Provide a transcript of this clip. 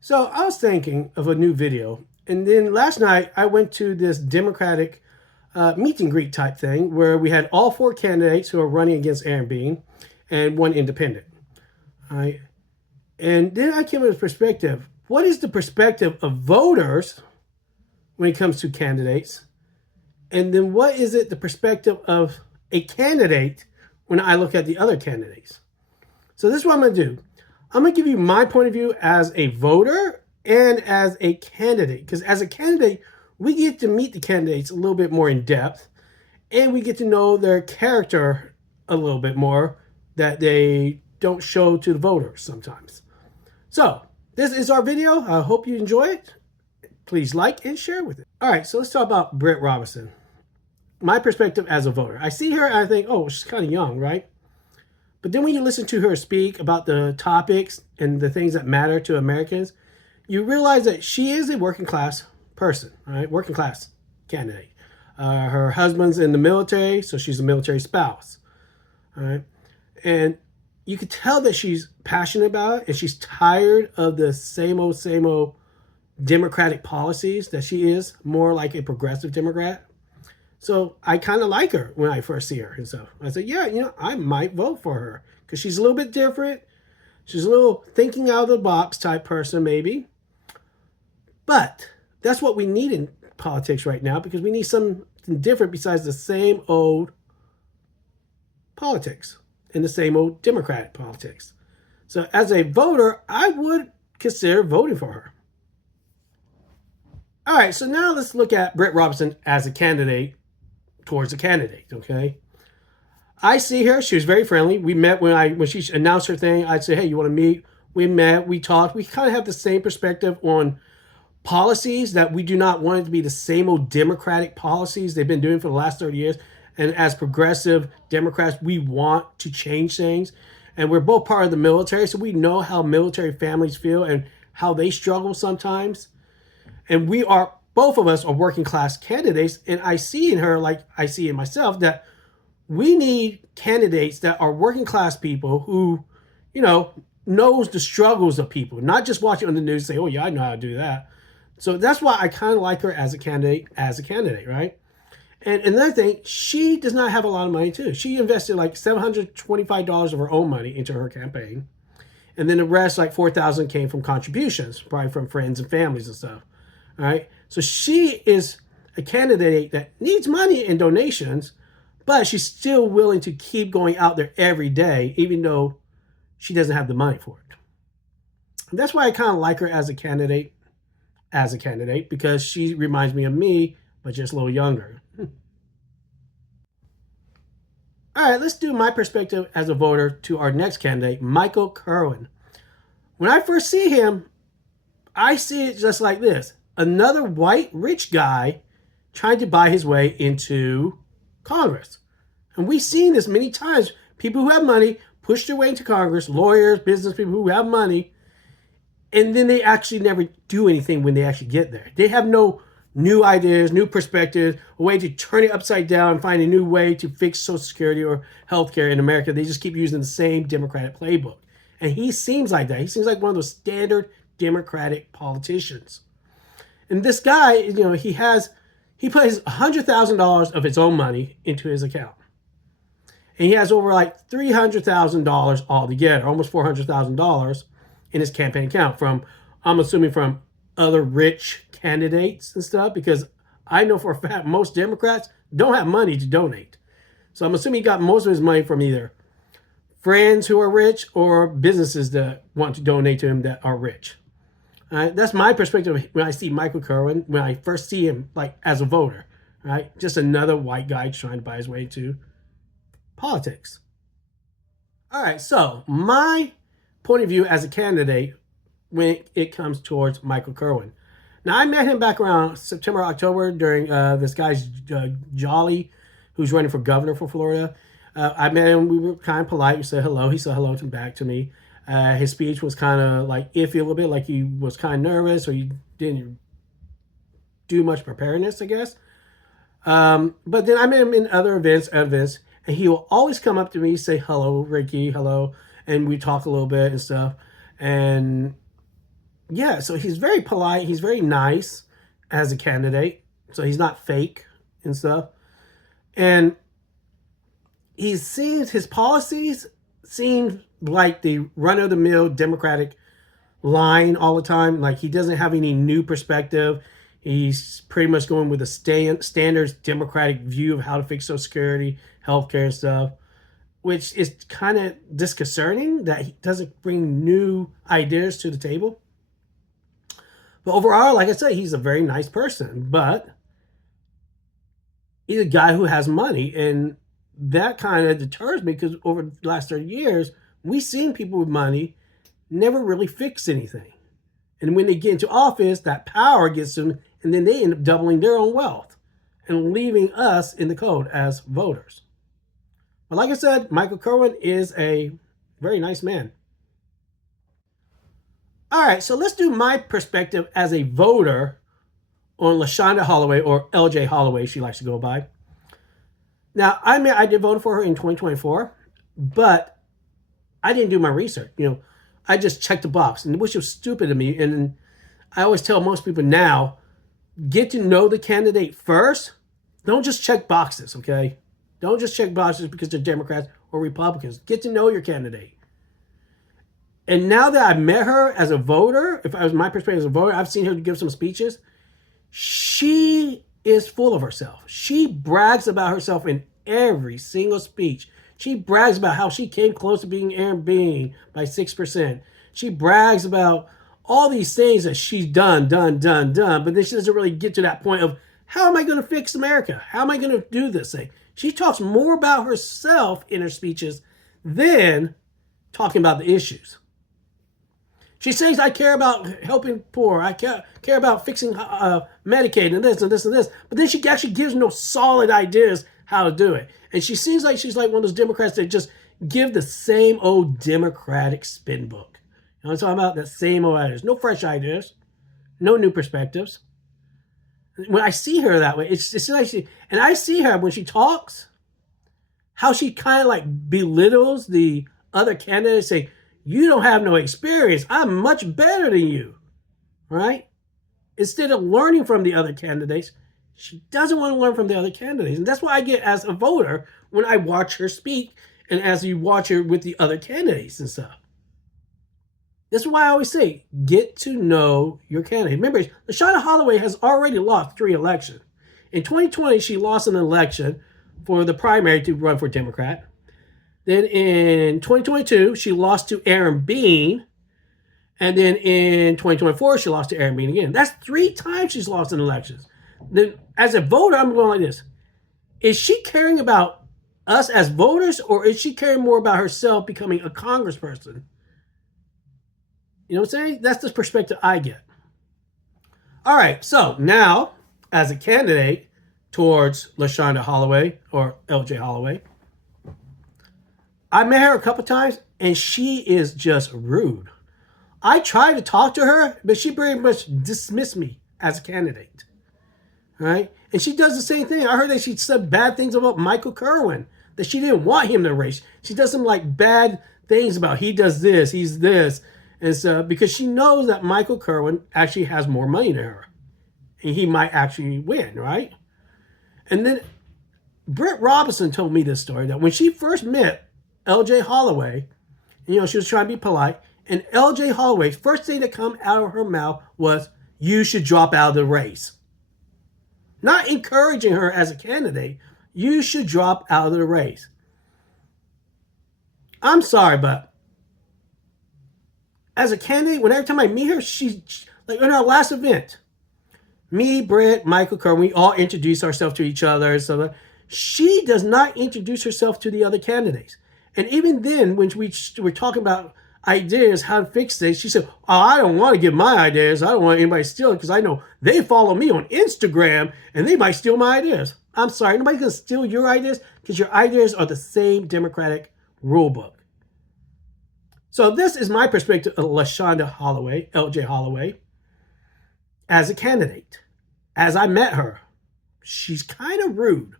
So I was thinking of a new video, and then last night I went to this Democratic meet and greet type thing where we had all four candidates who are running against Aaron Bean and one independent. I and then I came with a perspective. What is the perspective of voters when it comes to candidates? And then what is it the perspective of a candidate when I look at the other candidates? So this is what I'm going to do. I'm going to give you my point of view as a voter and as a candidate. Because as a candidate, we get to meet the candidates a little bit more in depth. And we get to know their character a little bit more that they don't show to the voters sometimes. So this is our video. I hope you enjoy it. Please like and share with it. All right, so let's talk about Britt Robinson. My perspective as a voter. I see her and I think, oh, she's kind of young, right? But then when you listen to her speak about the topics and the things that matter to Americans, you realize that she is a working class person, right? Working class candidate. Her husband's in the military, so she's a military spouse, all right? And you could tell that she's passionate about it and she's tired of the same old Democratic policies, that she is more like a progressive Democrat. So I kind of like her when I first see her. And so I said, yeah, I might vote for her because she's a little bit different. She's a little thinking out of the box type person, maybe. But that's what we need in politics right now, because we need something different besides the same old politics and the same old Democratic politics. So as a voter, I would consider voting for her. All right, so now let's look at Britt Robinson as a candidate towards a candidate, okay? I see her. She was very friendly. We met when she announced her thing. I'd say, hey, you want to meet? We met. We talked. We kind of have the same perspective on policies, that we do not want it to be the same old Democratic policies they've been doing for the last 30 years. And as progressive Democrats, we want to change things. And we're both part of the military, so we know how military families feel and how they struggle sometimes. And both of us are working class candidates. And I see in her, like I see in myself, that we need candidates that are working class people who, knows the struggles of people, not just watching on the news and say, oh yeah, I know how to do that. So that's why I kind of like her as a candidate, right? And another thing, she does not have a lot of money too. She invested like $725 of her own money into her campaign. And then the rest, like $4,000, came from contributions, probably from friends and families and stuff. All right. So she is a candidate that needs money and donations, but she's still willing to keep going out there every day, even though she doesn't have the money for it. And that's why I kind of like her as a candidate, because she reminds me of me, but just a little younger. All right, let's do my perspective as a voter to our next candidate, Michael Kerwin. When I first see him, I see it just like this. Another white rich guy trying to buy his way into Congress. And we've seen this many times. People who have money push their way into Congress, lawyers, business people who have money, and then they actually never do anything when they actually get there. They have no new ideas, new perspectives, a way to turn it upside down and find a new way to fix Social Security or healthcare in America. They just keep using the same Democratic playbook. And he seems like that. He seems like one of those standard Democratic politicians. And this guy, he puts $100,000 of his own money into his account. And he has over like $300,000 altogether, almost $400,000 in his campaign account I'm assuming from other rich candidates and stuff, because I know for a fact most Democrats don't have money to donate. So I'm assuming he got most of his money from either friends who are rich or businesses that want to donate to him that are rich. That's my perspective when I see Michael Kerwin, when I first see him, like as a voter, right? Just another white guy trying to buy his way to politics. All right, so my point of view as a candidate when it comes towards Michael Kerwin. Now, I met him back around September, October during this guy's Jolly, who's running for governor for Florida. I met him. We were kind of polite. We said hello. He said hello back to me. His speech was kind of like iffy a little bit, like he was kind of nervous or he didn't do much preparedness, I guess. But then I met him in other events, and he will always come up to me, say hello, Ricky, hello, and we talk a little bit and stuff. And yeah, so he's very polite. He's very nice as a candidate. So he's not fake and stuff. And he seems his policies seem like the run of the mill Democratic line all the time. Like he doesn't have any new perspective. He's pretty much going with the standards Democratic view of how to fix Social Security, healthcare, and stuff, which is kind of disconcerting that he doesn't bring new ideas to the table. But overall, like I said, he's a very nice person, but he's a guy who has money, and that kind of deters me because over the last 30 years, we've seen people with money never really fix anything. And when they get into office, that power gets them, and then they end up doubling their own wealth and leaving us in the cold as voters. But like I said, Michael Kerwin is a very nice man. All right, so let's do my perspective as a voter on LaShonda Holloway, or LJ Holloway, she likes to go by. Now, I mean, I did vote for her in 2024, but I didn't do my research. I just checked the box, and which was stupid of me. And I always tell most people now, get to know the candidate first. Don't just check boxes, okay? Don't just check boxes because they're Democrats or Republicans. Get to know your candidate. And now that I've met her as a voter, if I was my perspective as a voter, I've seen her give some speeches. She is full of herself. She brags about herself in every single speech. She brags about how she came close to being Aaron Bean by 6%. She brags about all these things that she's done, but then she doesn't really get to that point of, how am I going to fix America? How am I going to do this thing? She talks more about herself in her speeches than talking about the issues. She says, I care about helping poor. I care about fixing Medicaid and this and this and this. But then she actually gives no solid ideas how to do it. And she seems like she's like one of those Democrats that just give the same old Democratic spin book. You know what I'm talking about? The same old ideas. No fresh ideas. No new perspectives. When I see her that way, it's like and I see her when she talks, how she kind of like belittles the other candidates, saying, you don't have no experience. I'm much better than you, right? Instead of learning from the other candidates, she doesn't want to learn from the other candidates. And that's what I get as a voter when I watch her speak and as you watch her with the other candidates and stuff. That's why I always say, get to know your candidate. Remember, LaShonda Holloway has already lost 3 elections. In 2020, she lost an election for the primary to run for Democrat. Then in 2022, she lost to Aaron Bean. And then in 2024, she lost to Aaron Bean again. That's 3 times she's lost in elections. Then as a voter, I'm going like this. Is she caring about us as voters, or is she caring more about herself becoming a congressperson? You know what I'm saying? That's the perspective I get. All right, so now, as a candidate towards LaShonda Holloway, or LJ Holloway, I met her a couple times, and she is just rude. I tried to talk to her, but she pretty much dismissed me as a candidate. Right? And she does the same thing. I heard that she said bad things about Michael Kerwin, that she didn't want him to race. She does some like bad things about he does this, he's this. And so, because she knows that Michael Kerwin actually has more money than her. And he might actually win, right? And then Britt Robinson told me this story, that when she first met LJ Holloway, she was trying to be polite, and LJ Holloway's first thing that come out of her mouth was, you should drop out of the race. Not encouraging her as a candidate. You should drop out of the race. I'm sorry, but as a candidate, every time I meet her, she like in our last event, me, Britt, Michael Kerwin, we all introduce ourselves to each other. So she does not introduce herself to the other candidates. And even then, when we were talking about ideas, how to fix things, she said, oh, I don't want to give my ideas. I don't want anybody to steal it because I know they follow me on Instagram and they might steal my ideas. I'm sorry, nobody's going to steal your ideas because your ideas are the same Democratic rule book. So this is my perspective of LaShonda Holloway, LJ Holloway, as a candidate. As I met her, she's kind of rude.